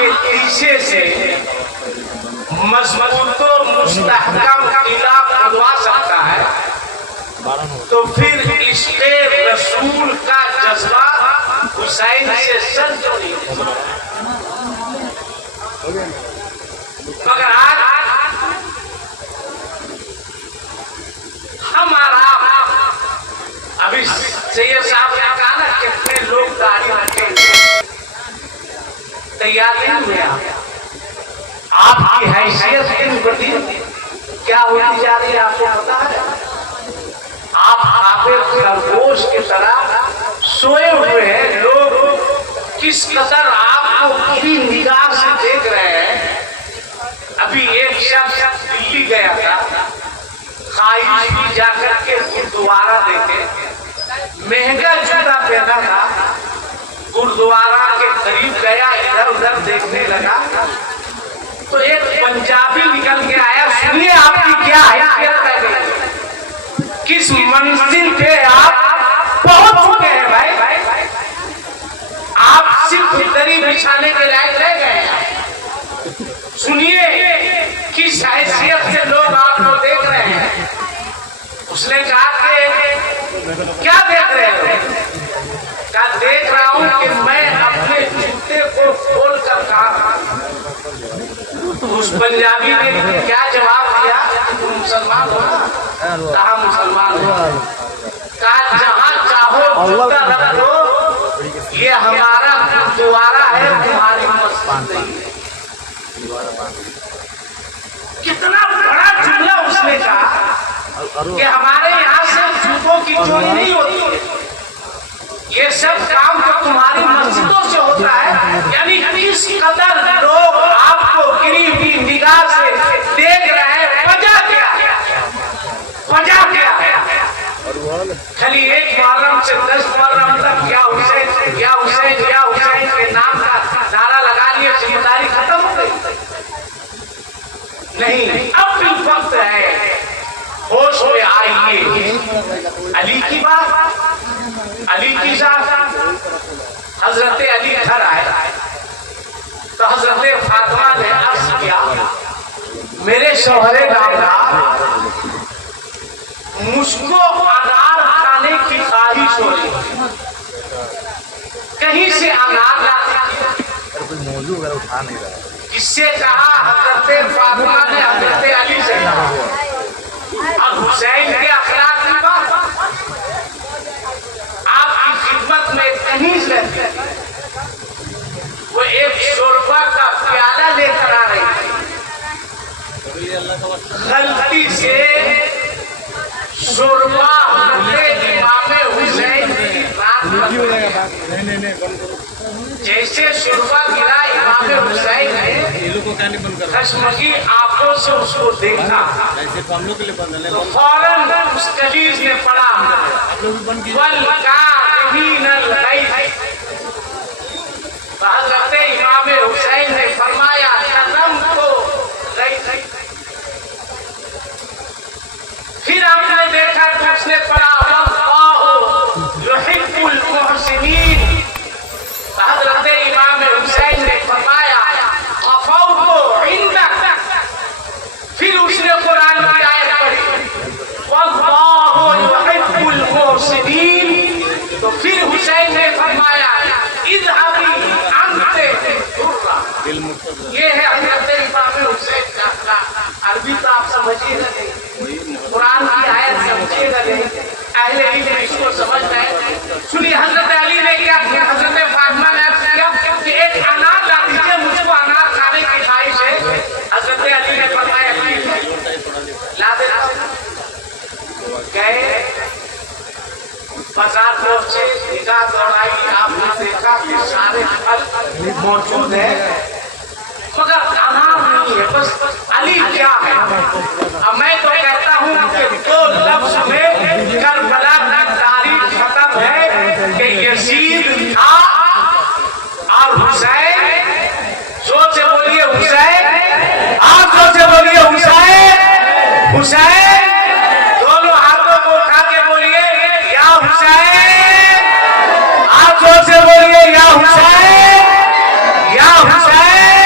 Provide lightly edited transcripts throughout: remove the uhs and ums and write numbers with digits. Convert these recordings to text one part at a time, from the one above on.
के पीछे से मजबूत और मुस्तहकम किला खुदवा सकता है तो फिर इश्क़े रसूल का जज्बा हुसैन से सर क्यों नहीं? मगर आज हमारा अभी सैयद साहब ने कहा ना कितने लोग दाढ़ी रखेंगे, तैयार नहीं हुए आपकी हैसियत दिन प्रति क्या होती जा रही है आपको पता है? आप हाफिज खरगोश की तरह सोए हुए हैं। लोग किस कदर आपको गिरी निगाह से देख रहे हैं। अभी एक शख्स दिल्ली गया था, ख्वाहिश भी जाकर के गुरुद्वारा देखे, महंगा जूता पहना था, गुरुद्वारा के करीब गया, इधर उधर देखने लगा तो एक पंजाबी निकल के आया, सुनिए आपकी क्या हैसियत है, किस मंजिल पे आप पहुंच चुके हैं भाई, आप सिर्फ दरी बिछाने के लायक रह गए हैं। सुनिए किस हैसियत से लोग आपको देख रहे हैं। उसने कहा कि क्या देख रहे हो? क्या देख रहा हूं कि मैं अपने जूते को खोल कर कहा। उस पंजाबी ने क्या जवाब दिया? तुम मुसलमान हो ना? कहा मुसलमान हो। कहा जहां चाहो जूता रख दो, ये हमारा गुरुद्वारा है, तुम्हारी मस्जिद नहीं है। कितना बड़ा जुमला उसने कहा कि हमारे यहाँ से जूतों की चोरी नहीं होती है, ये सब काम तो तुम्हारी मस्जिदों से होता है। यानी इस कदर लोग आपको गिरी हुई निगाह से देख रहे हैं। वजह क्या खाली एक मुहर्रम से 10 मुहर्रम तक क्या हुसैन क्या हुसैन क्या हुसैन के नाम का नारा लगा लिया, जिम्मेदारी खत्म हो गई? नहीं, अब भी वक्त है, होश में आइए। अली की बात, अली की साथ हजरत अली घर आए तो हजरत फातिमा ने अर्ज किया, मेरे शौहरे नामदार, मुझको अनार खाने की ख्वाहिश हो रही, कहीं से अनार लाती, कोई मौजू वगैरह उठा नहीं रहा। किससे कहा? हजरत फातिमा ने हजरत अली से कहा। अब हुसैन के अखलाक की बात आपकी खिदमत में कहीं से वो एक शोरबा का प्याला लेकर आ रही थी, गलती से शोरबा इमाम हुसैन की रात जैसे शोरबा गिरा, इमाम हुसैन ने खशमगी आंखों से उसको देखा तो फौरन उस कलीज ने पढ़ा, हज़रत इमाम हुसैन ने फरमाया, कदम को फिर आपने देखा तो उसने पढ़ा, युहिब्बुल मुहसिनीन। हज़रत इमाम हुसैन ने फरमाया, अफ़ौतु इंदक। फिर उसने कुरान की आयत पढ़ी, वल्लाहु युहिब्बुल मुहसिनीन। तो फिर हुसैन ने फरमाया, इज़हबी अंते दुर्रा। ये है हज़रत इमाम हुसैन का अरबी तो आप समझिएगा नहीं, कुरान की आयत समझिएगा नहीं, अहले इल्म इसको समझ रहे। सुनिए हज़रत अली ने क्या किया, हज़रत फातिमा ने किया कि एक अनार ला दीजिए, मुझको अनार खाने की ख्वाहिश है। हज़रत अली ने फरमाया ला दे। गए बाजार पहुंचे, निगाह दौड़ाई, आपने देखा कि सारे फल मौजूद है मगर अनार नहीं है, बस अली क्या है। अब मैं तो कहता हूँ कि दो लफ्ज में करबला की तारीख खत्म है कि यजीद था और हुसैन। जोर से बोलिए हुसैन, आप जोर से बोलिए हुसैन, हुसैन। दोनों हाथों को उठा के बोलिए या हुसैन, आप जोर से बोलिए या हुसैन, या हुसैन।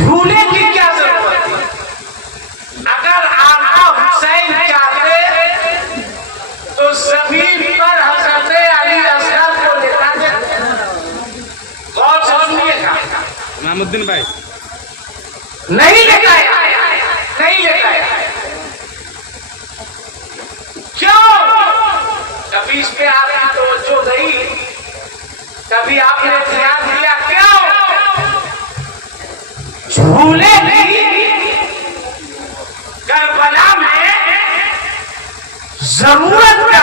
झूले की क्या जरूरत है? अगर आका हुसैन चाहते तो जमीन पर हजरत अली असगर को लेटा देते। बहुत समझिएगा, इमामुद्दीन भाई नहीं लेटाया, नहीं लेटाया। क्यों? कभी इस पे आपकी तवज्जो नहीं, कभी आपने ध्यान दिया? क्यों? झूले की करबला में जरूरत क्या?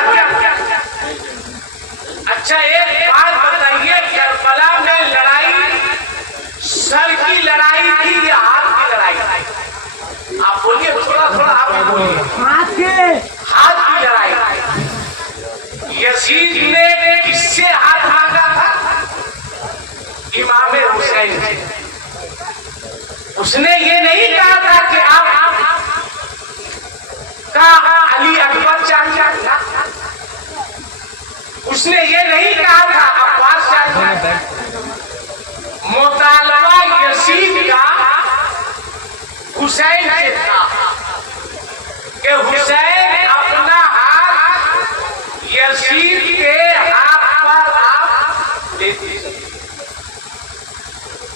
अच्छा एक बात बताइए, करबला में लड़ाई सर की लड़ाई थी या हाथ की लड़ाई? आप बोलिए, थोड़ा थोड़ा आप बोलिए। हाथ की लड़ाई। यजीद ने किससे हाथ मांगा था? इमाम हुसैन से। उसने ये नहीं कहा था कि आप का अली अकबर चाहिए, उसने ये नहीं कहा था अब्बास चाहिए। मुतालबा यजीद का हुसैन से था कि हुसैन अपना हाथ यजीद के हाथ पर आप दे दीजिए।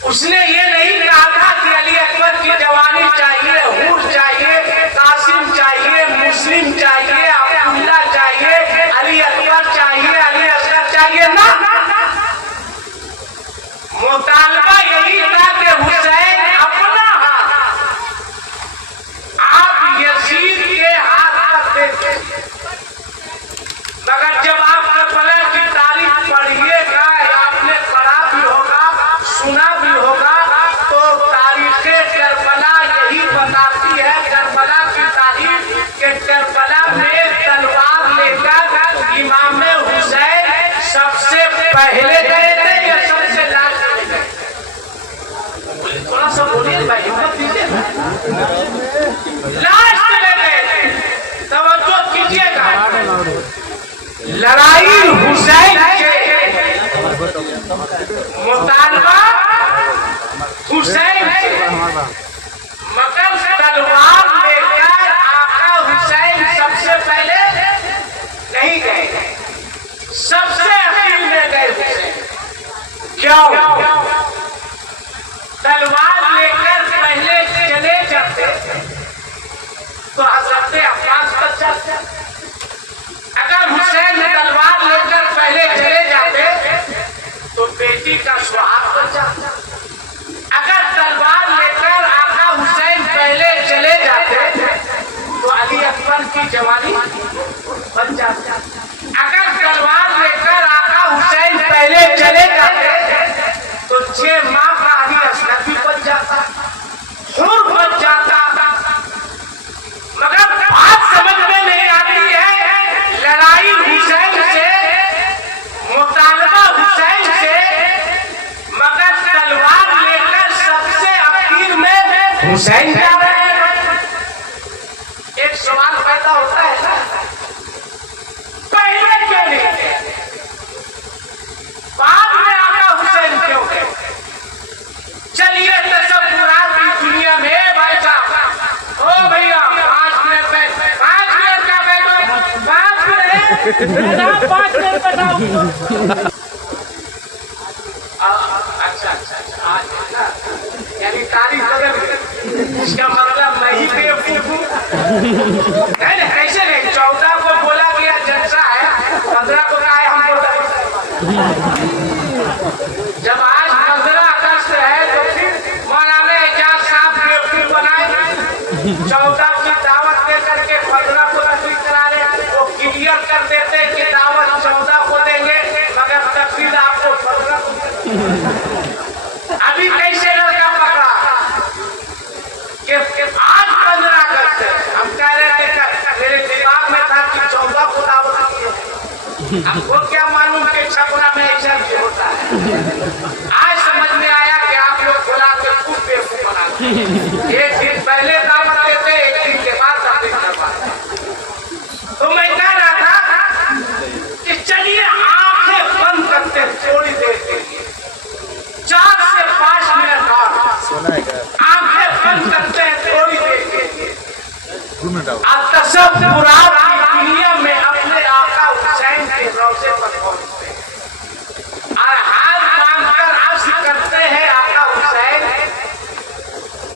उसने ये नहीं कहा था कि अली अकबर की जवानी चाहिए, हूर चाहिए, कासिम चाहिए, मुस्लिम चाहिए, अब्दुल्ला चाहिए, अली अकबर चाहिए, अली असगर चाहिए ना। मुतालबा यही था कि हुसैन अपना हाथ आप यजीद के हाथ पर देते। मगर जब आप करबला की तारीख पढ़िएगा, आपने पढ़ा भी होगा, सुना भी होगा, तो तारीखे करबला यही बताती है, करबला की तारीख के करबला में तलवार लेकर इमाम हुसैन सबसे पहले गए थे या सबसे लास्ट में गए? थोड़ा सा बोलिए भाई, हिम्मत दीजिए। लास्ट में गए, तवज्जो कीजिएगा। लड़ाई हुसैन से, मुतालबा हुसैन से, मगर तलवार लेकर आका हुसैन सबसे पहले नहीं गए, सबसे आखिर में गए हुसैन। क्यों? तलवार लेकर पहले चले जाते तो हजरत अब्बास बच जाते। अगर हुसैन तलवार लेकर पहले चले जाते तो बेटी का सुहाग बच जाता। अगर तलवार लेकर आका हुसैन पहले चले जाते तो अली अकबर की जवानी बच जाती। अगर तलवार लेकर आका हुसैन पहले चले जाते तो 6 माह का अली असगर भी बच जाता, हुर बच जाता। मगर बात समझ में नहीं आती है, लड़ाई हुसैन से, मुतालबा हुसैन से, मगर तलवार लेकर सबसे आखिर में हुसैन जा रहे हैं। एक सवाल पैदा होता है ना, पहले क्यों नहीं गए, बाद में आका हुसैन क्यों गए? चलिए तसव्वुरात की दुनिया में भाई साहब, ओ भैया 5 मिनट में, 5 मिनट का बैठो, 5 मिनट 5 मिनट बताओ। अच्छा आज ना, यानी तारीख बदल गई, इसका मतलब मैं ही बेवकूफ हूँ। नहीं कैसे नहीं, 14 को बोला गया जलसा है, 15 को कहा है हमको। जब आज 15 अगस्त है तो फिर मौलाना एजाज साहब बेवकूफ बनाए, 14 की दावत दे करके 15 को तकलीफ करा रहे। वो क्लियर कर देते कि दावत 14 को देंगे, मगर तकलीफ आपको 15 को। अभी कैसे लड़का पकड़ा कि आज 15 अगस्त है, हम कह रहे थे, मेरे दिमाग में था कि 14 को दावत दी है। आपको क्या मालूम कि छपरा में ऐसा भी होता है। आज समझ में आया कि आप लोग बुला के खूब बेवकूफ बनाते, एक दिन पहले दावत देते, एक दिन के बाद तकलीफ करवाते। तो मैं कह रहा था कि चलिए आंखें बंद करते थोड़ी देर के लिए, 4 से 5 मिनट और तसव्वुरात